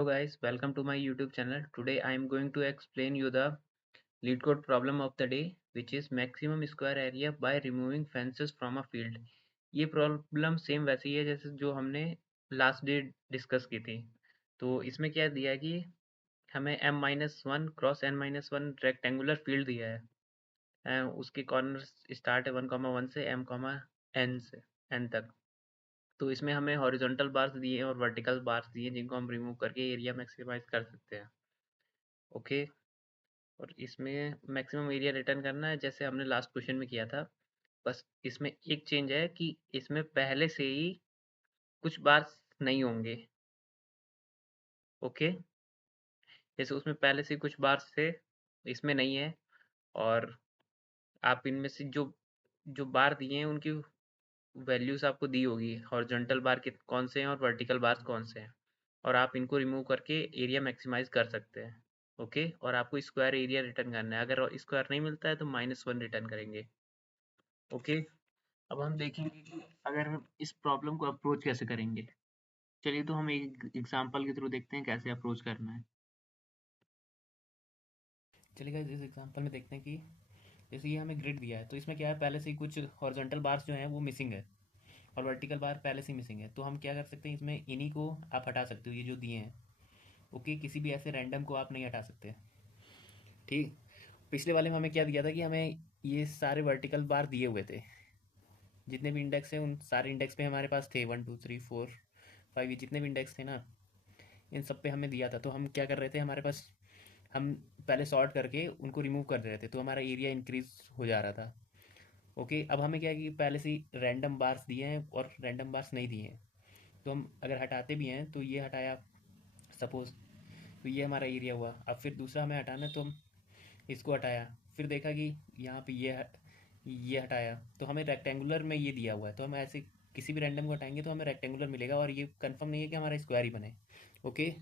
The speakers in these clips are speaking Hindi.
Hello guys, welcome to my YouTube channel. Today I am going to explain you the lead code problem of the day, which is maximum square area by removing fences from a field. ये प्रॉब्लम सेम वैसे ही है जैसे जो हमने लास्ट डे डिस्कस की थी। तो इसमें क्या दिया है कि हमें m-1 cross n-1 rectangular field दिया है। उसके कॉर्नर स्टार्ट है 1,1 से m,n से n तक। तो इसमें हमें हॉरिजॉन्टल बार्स दिए हैं और वर्टिकल बार्स दिए हैं जिनको हम रिमूव करके एरिया मैक्सिमाइज कर सकते हैं। ओके, और इसमें मैक्सिमम एरिया रिटर्न करना है जैसे हमने लास्ट क्वेश्चन में किया था। बस इसमें एक चेंज है कि इसमें पहले से ही कुछ बार्स नहीं होंगे। ओके, जैसे उसमें पहले से कुछ बार्स थे, इसमें नहीं है। और आप इनमें से जो जो बार दिए हैं उनकी वैल्यूज आपको दी होगी, हॉरिजॉन्टल बार के कौन से हैं और वर्टिकल बार्स कौन से हैं, और आप इनको रिमूव करके एरिया मैक्सिमाइज कर सकते हैं। ओके, और आपको स्क्वायर एरिया रिटर्न करना है। अगर स्क्वायर नहीं मिलता है तो -1 रिटर्न करेंगे। ओके, अब हम देखेंगे कि अगर हम इस प्रॉब्लम को अप्रोच कैसे करेंगे। चलिए, तो हम एक एग्जांपल के थ्रू देखते हैं कैसे अप्रोच करना है। चलिए गाइस, इस एग्जांपल में देखते हैं कि जैसे ये हमें ग्रिड दिया है तो इसमें क्या है, पहले से ही कुछ हॉरिजॉन्टल बार्स जो हैं वो मिसिंग है और वर्टिकल बार पहले से मिसिंग है। तो हम क्या कर सकते हैं, इसमें इन्हीं को आप हटा सकते हो, ये जो दिए हैं। ओके, किसी भी ऐसे रैंडम को आप नहीं हटा सकते। ठीक। पिछले वाले में हमें क्या दिया था कि हमें ये सारे वर्टिकल बार दिए हुए थे, जितने भी इंडेक्स हैं उन सारे इंडेक्स पे हमारे पास थे, 1 2 3 4 5, ये जितने भी इंडेक्स थे ना, इन सब पे हमें दिया था। तो हम क्या कर रहे थे, हमारे पास हम पहले सॉर्ट करके उनको रिमूव कर दे रहे थे, तो हमारा एरिया इंक्रीज हो जा रहा था। ओके, अब हमें क्या है कि पहले से ही रैंडम बार्स दिए हैं और रैंडम बार्स नहीं दिए हैं। तो हम अगर हटाते भी हैं तो ये हटाया सपोज, तो ये हमारा एरिया हुआ। अब फिर दूसरा हमें हटाना है तो हम इसको हटाया, फिर देखा कि यहाँ पे ये हटाया, तो हमें रेक्टेंगुलर में ये दिया हुआ है। तो हम ऐसे किसी भी रैंडम को हटाएंगे तो हमें रेक्टेंगुलर मिलेगा, और ये कंफर्म नहीं है कि हमारा स्क्वायर ही बने। ओके,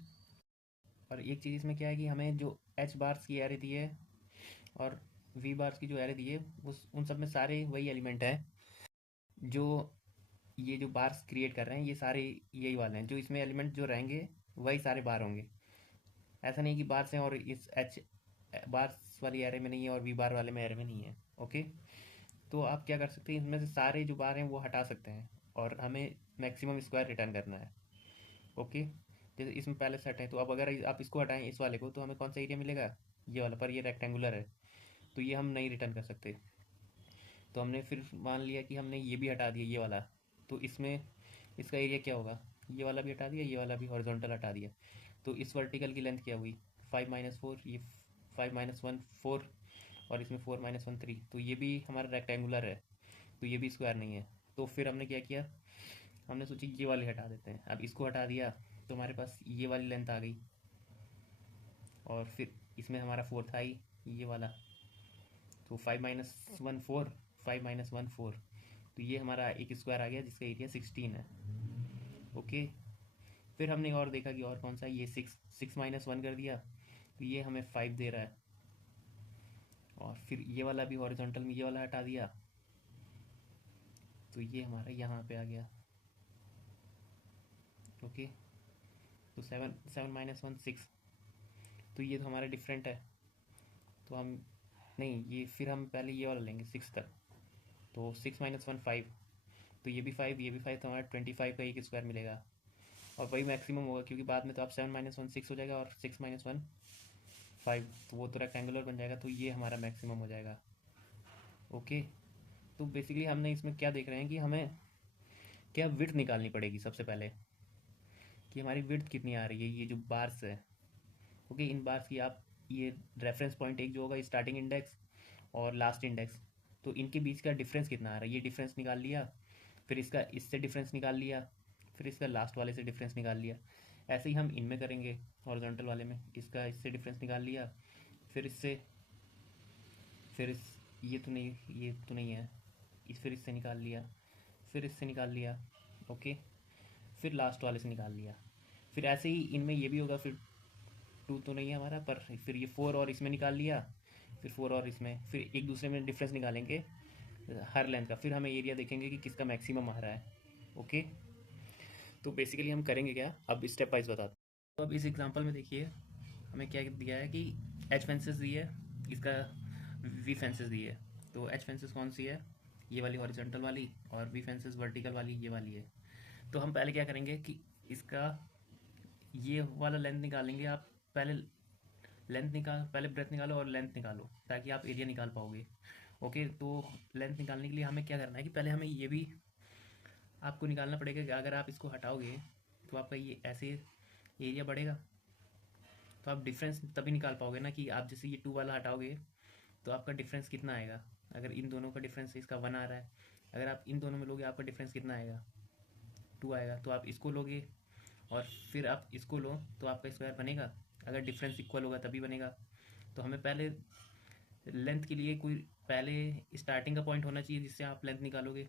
और एक चीज़ इसमें क्या है कि हमें जो एच बार्स की एरे दी है और वी बार्स की जो एरे दी है, उस उन सब में सारे वही एलिमेंट हैं जो ये जो बार्स क्रिएट कर रहे हैं, ये सारे यही वाले हैं। जो इसमें एलिमेंट जो रहेंगे वही सारे बार होंगे। ऐसा नहीं कि बार्स हैं और इस एच बार्स वाली एरे में नहीं है और वी बार वाले में एरे में नहीं है। ओके, तो आप क्या कर सकते हैं, इसमें से सारे जो बार हैं वो हटा सकते हैं और हमें मैक्सिमम स्क्वायर रिटर्न करना है। ओके, जैसे इसमें पहले सेट है, तो अब अगर आप इसको हटाएं इस वाले को, तो हमें कौन सा एरिया मिलेगा, ये वाला। पर ये रेक्टेंगुलर है तो ये हम नहीं रिटर्न कर सकते। तो हमने फिर मान लिया कि हमने ये भी हटा दिया, ये वाला। तो इसमें इसका एरिया क्या होगा, ये वाला भी हटा दिया, ये वाला भी हॉरिजॉन्टल हटा दिया। तो इस वर्टिकल की लेंथ क्या हुई, 5 - 4, ये 5 - 1 4, और इसमें 4 - 1 3। तो ये भी हमारा रेक्टेंगुलर है, तो ये भी स्क्वायर नहीं है। तो फिर हमने क्या किया, हमने सोचा ये वाले हटा देते हैं। अब इसको हटा दिया तो हमारे पास ये वाली लेंथ आ गई, और फिर इसमें हमारा फोर्थ आई, ये वाला। तो 5 - 1 4, 5 - 1 4, तो ये हमारा एक स्क्वायर आ गया जिसका एरिया 16 है। ओके, फिर हमने और देखा कि और कौन सा, ये 6 - 1 कर दिया, तो ये हमें 5 दे रहा है। और फिर ये वाला भी हॉरिजॉन्टल में ये वाला हटा दिया, तो ये हमारा यहाँ पे आ गया। ओके, तो 7 - 1 6, तो ये तो हमारा डिफरेंट है। तो हम नहीं, ये फिर हम पहले ये वाला लेंगे 6 तक। तो 6 - 1 5, तो ये भी 5, ये भी 5, तो हमारा 25 का एक स्क्वायर मिलेगा। और वही मैक्सिमम होगा, क्योंकि बाद में तो आप 7 - 1 6 हो जाएगा और 6 - 1 5, तो वो तो रेक्टेंगुलर बन जाएगा। तो ये हमारा मैक्सिमम हो जाएगा। ओके, तो बेसिकली हमने इसमें क्या देख रहे हैं कि हमें क्या विड्थ निकालनी पड़ेगी सबसे पहले, कि हमारी विड्थ कितनी आ रही है, ये जो बार्स है। ओके, इन बार्स की आप ये रेफरेंस पॉइंट एक जो होगा स्टार्टिंग इंडेक्स और लास्ट इंडेक्स, तो इनके बीच का डिफरेंस कितना आ रहा है, ये डिफरेंस निकाल लिया। फिर इसका इससे डिफरेंस निकाल लिया, फिर इसका लास्ट वाले से डिफरेंस निकाल लिया। ऐसे ही हम इनमें करेंगे, हॉरिजॉन्टल वाले में इसका इससे डिफरेंस निकाल लिया, फिर इससे, फिर इस, ये तो नहीं है, फिर इससे निकाल लिया, फिर इससे निकाल लिया। ओके, फिर लास्ट वाले से निकाल लिया। फिर ऐसे ही इनमें ये भी होगा, फिर 2 तो नहीं है हमारा, पर फिर ये 4 और इसमें निकाल लिया, फिर 4 और इसमें, फिर एक दूसरे में डिफरेंस निकालेंगे हर लेंथ का। फिर हमें एरिया देखेंगे कि किसका मैक्सिमम आ रहा है। ओके, तो बेसिकली हम करेंगे क्या, अब स्टेप वाइज बताते हैं। तो अब इस एग्जांपल में देखिए हमें क्या दिया है कि एच फेंसेस दी है, इसका वी फेंसेस दी है। तो एच फेंसेस कौन सी है, ये वाली हॉरिजॉन्टल वाली, और वी फेंसेस वर्टिकल वाली ये वाली है। तो हम पहले क्या करेंगे कि इसका ये वाला लेंथ निकालेंगे। आप पहले पहले ब्रेथ निकालो और लेंथ निकालो ताकि आप एरिया निकाल पाओगे। ओके, तो लेंथ निकालने के लिए हमें क्या करना है कि पहले हमें ये भी आपको निकालना पड़ेगा कि अगर आप इसको हटाओगे तो आपका ये ऐसे एरिया बढ़ेगा। तो आप डिफरेंस तभी निकाल पाओगे ना कि आप जैसे ये 2 वाला हटाओगे तो आपका डिफरेंस कितना आएगा। अगर इन दोनों का डिफरेंस इसका 1 आ रहा है, अगर आप इन दोनों में लोगे आपका डिफरेंस कितना आएगा, 2 आएगा। तो आप इसको लोगे और फिर आप इसको लो तो आपका स्क्वायर बनेगा। अगर डिफरेंस इक्वल होगा तभी बनेगा। तो हमें पहले लेंथ के लिए कोई पहले स्टार्टिंग का पॉइंट होना चाहिए जिससे आप लेंथ निकालोगे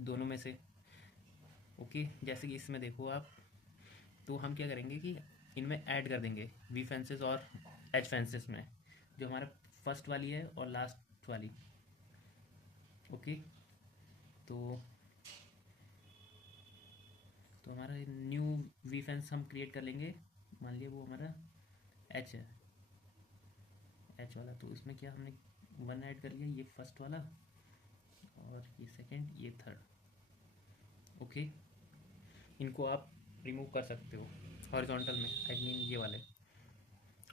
दोनों में से। ओके, जैसे कि इसमें देखो आप, तो हम क्या करेंगे कि इनमें ऐड कर देंगे वी फेंसेस और एच फेंसेस में, जो हमारा फर्स्ट वाली है और लास्ट वाली। ओके, तो हमारा न्यू वी फेंस हम क्रिएट कर लेंगे। मान लिया वो हमारा एच है, एच वाला। तो इसमें क्या हमने 1 ऐड कर लिया, ये फर्स्ट वाला और ये सेकंड, ये थर्ड। ओके, इनको आप रिमूव कर सकते हो हॉरिजॉन्टल में, आई मीन ये वाले।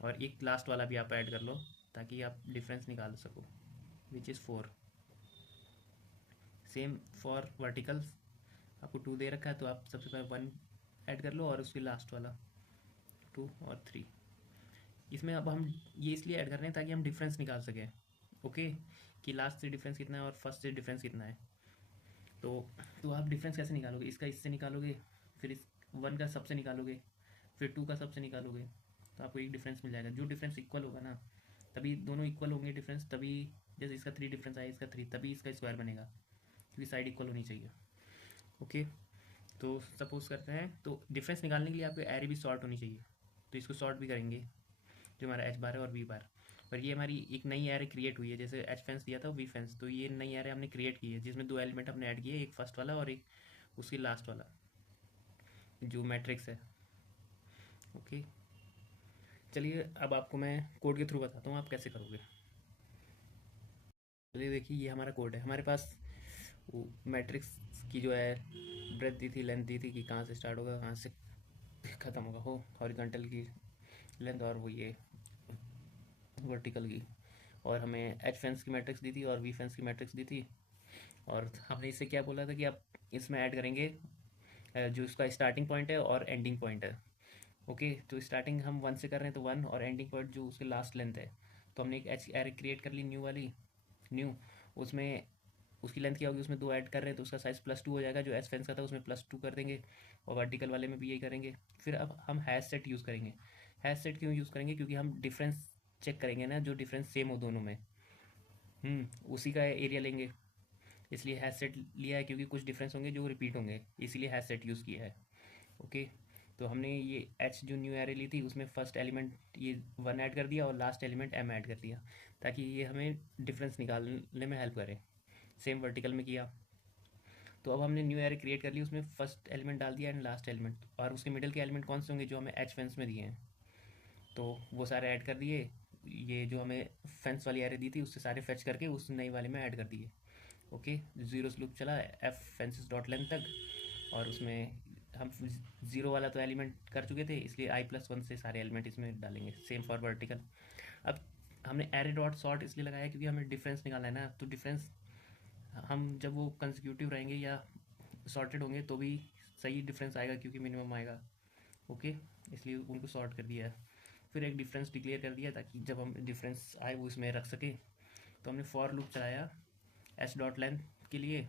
और एक लास्ट वाला भी आप ऐड कर लो ताकि आप डिफरेंस निकाल सको, which is 4। Same for verticals, आपको 2 दे रखा है तो आप सबसे पहले 1 ऐड कर लो और उसके लास्ट वाला 2 और 3। इसमें अब हम ये इसलिए ऐड कर रहे हैं ताकि हम डिफरेंस निकाल सकें। ओके, कि लास्ट से डिफरेंस कितना है और फर्स्ट से डिफरेंस कितना है। तो आप डिफरेंस कैसे निकालोगे, इसका इससे निकालोगे, फिर इस 1 का सबसे निकालोगे, फिर 2 का सबसे निकालोगे, तो आपको एक डिफरेंस मिल जाएगा। जो डिफरेंस इक्वल होगा ना, तभी दोनों इक्वल होंगे डिफरेंस, तभी जैसे इसका 3 डिफरेंस आया, इसका 3, तभी इसका स्क्वायर बनेगा, क्योंकि साइड इक्वल होनी चाहिए। ओके, तो सपोज करते हैं, तो डिफरेंस निकालने के लिए आपको एरे भी सॉर्ट होनी चाहिए, तो इसको सॉर्ट भी करेंगे, जो हमारा एच बार है और वी बार। और ये हमारी एक नई एरे क्रिएट हुई है, जैसे एच फेंस दिया था वी फेंस, तो ये नई एरे हमने क्रिएट की है जिसमें 2 एलिमेंट हमने ऐड किए, एक फर्स्ट वाला और एक उसकी लास्ट वाला जो मैट्रिक्स है। ओके, चलिए अब आपको मैं कोड के थ्रू बताता हूँ आप कैसे करोगे। चलिए देखिए, ये हमारा कोड है। हमारे पास वो मैट्रिक्स की जो है ब्रेथ दी थी, लेंथ दी थी कि कहाँ से स्टार्ट होगा कहाँ से ख़त्म होगा, हो हॉरिजॉन्टल की लेंथ और वो ये वर्टिकल की। और हमें एच फेंस की मैट्रिक्स दी थी और वी फेंस की मैट्रिक्स दी थी। और हमने इससे क्या बोला था कि आप इसमें ऐड करेंगे जो इसका स्टार्टिंग पॉइंट है और एंडिंग पॉइंट है। ओके, तो स्टार्टिंग हम 1 से कर रहे हैं तो 1, और एंडिंग पॉइंट जो उसके लास्ट लेंथ है। तो हमने एक एच एरे क्रिएट कर ली, न्यू वाली, न्यू। उसमें उसकी लेंथ क्या होगी, उसमें 2 ऐड कर रहे हैं तो उसका साइज़ +2 हो जाएगा। जो एच फेंस का था उसमें +2 कर देंगे, और वर्टिकल वाले में भी यही करेंगे। फिर अब हम हैश सेट यूज़ करेंगे। हैश सेट क्यों यूज़ करेंगे, क्योंकि हम डिफरेंस चेक करेंगे ना, जो डिफरेंस सेम हो दोनों में, उसी का एरिया लेंगे। इसलिए हैश सेट लिया है, क्योंकि कुछ डिफरेंस होंगे जो रिपीट होंगे, इसीलिए हैश सेट यूज़ किया है। ओके, तो हमने ये एच जो न्यू एरे ली थी उसमें फर्स्ट एलिमेंट ये 1 ऐड कर दिया और लास्ट एलिमेंट एम ऐड कर दिया, ताकि ये हमें डिफरेंस निकालने में हेल्प करे। सेम वर्टिकल में किया। तो अब हमने न्यू एरे क्रिएट कर ली, उसमें फर्स्ट एलिमेंट डाल दिया एंड लास्ट एलिमेंट, और उसके मिडिल के एलिमेंट कौन से होंगे, जो हमें एच फेंस में दिए हैं, तो वो सारे ऐड कर दिए। ये जो हमें फेंस वाली एरे दी थी उससे सारे फेच करके उस नई वाले में ऐड कर दिए। ओके, जीरो लूप चला एफ फेंसिस डॉट लेंथ तक, और उसमें हम जीरो वाला तो एलिमेंट कर चुके थे, इसलिए i+1 से सारे एलिमेंट इसमें डालेंगे। Same for vertical. अब हमने एरे डॉट सॉर्ट इसलिए लगाया क्योंकि हमें डिफरेंस निकालना है ना, तो डिफरेंस हम जब वो कंसिक्यूटिव रहेंगे या सॉर्टेड होंगे तो भी सही डिफरेंस आएगा, क्योंकि मिनिमम आएगा। ओके, इसलिए उनको सॉर्ट कर दिया है। फिर एक डिफरेंस डिक्लेयर कर दिया ताकि जब हम डिफरेंस आए वो इसमें रख सके। तो हमने फॉर लूप चलाया एच डॉट लेंथ के लिए,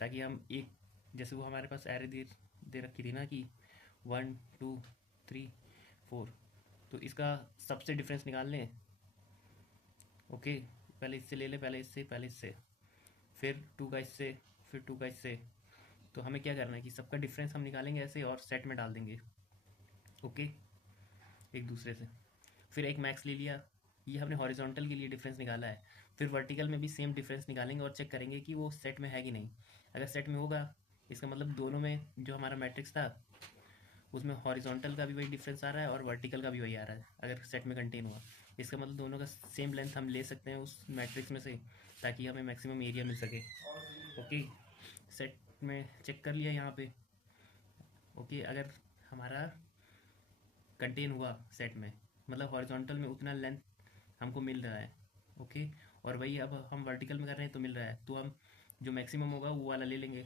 ताकि हम एक, जैसे वो हमारे पास एरे दे रखी थी ना कि 1 2 3 4, तो इसका सबसे डिफरेंस निकाल लें। ओके, पहले इससे ले लें, पहले इससे, पहले इससे, फिर 2 का इससे, फिर 2 का इससे। तो हमें क्या करना है कि सबका डिफरेंस हम निकालेंगे ऐसे और सेट में डाल देंगे। ओके, एक दूसरे से। फिर एक मैक्स ले लिया, ये हमने हॉरिजॉन्टल के लिए डिफरेंस निकाला है। फिर वर्टिकल में भी सेम डिफरेंस निकालेंगे और चेक करेंगे कि वो सेट में है कि नहीं। अगर सेट में होगा, इसका मतलब दोनों में जो हमारा मैट्रिक्स था उसमें हॉरिजॉन्टल का भी वही डिफरेंस आ रहा है और वर्टिकल का भी वही आ रहा है अगर सेट में कंटेन हुआ। इसका मतलब दोनों का सेम लेंथ हम ले सकते हैं उस मैट्रिक्स में से, ताकि हमें मैक्सिमम एरिया मिल सके। ओके, सेट में चेक कर लिया यहाँ पे। ओके, अगर हमारा कंटेन हुआ सेट में, मतलब हॉरिजॉन्टल में उतना लेंथ हमको मिल रहा है। ओके, और वही अब हम वर्टिकल में कर रहे हैं तो मिल रहा है, तो हम जो मैक्सिमम होगा वो वाला ले लेंगे,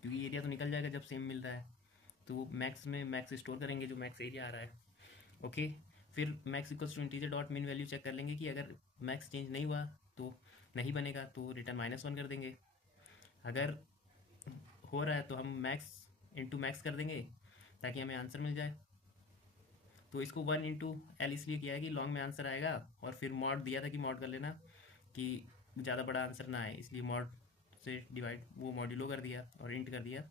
क्योंकि एरिया तो निकल जाएगा जब सेम मिल रहा है। तो मैक्स में मैक्स स्टोर करेंगे जो मैक्स एरिया आ रहा है। ओके, फिर max equals to integer dot min value check कर लेंगे कि अगर मैक्स चेंज नहीं हुआ तो नहीं बनेगा, तो रिटर्न -1 कर देंगे। अगर हो रहा है तो हम मैक्स इंटू मैक्स कर देंगे ताकि हमें आंसर मिल जाए। तो इसको 1 इंटू एल इसलिए किया है कि लॉन्ग में आंसर आएगा, और फिर मॉड दिया था कि मॉड कर लेना कि ज़्यादा बड़ा आंसर ना आए, इसलिए मॉड से डिवाइड वो मॉड्यूलो कर दिया और इंट कर दिया।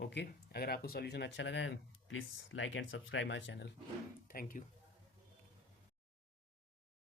ओके, अगर आपको सॉल्यूशन अच्छा लगा है please like and subscribe my channel. Thank you.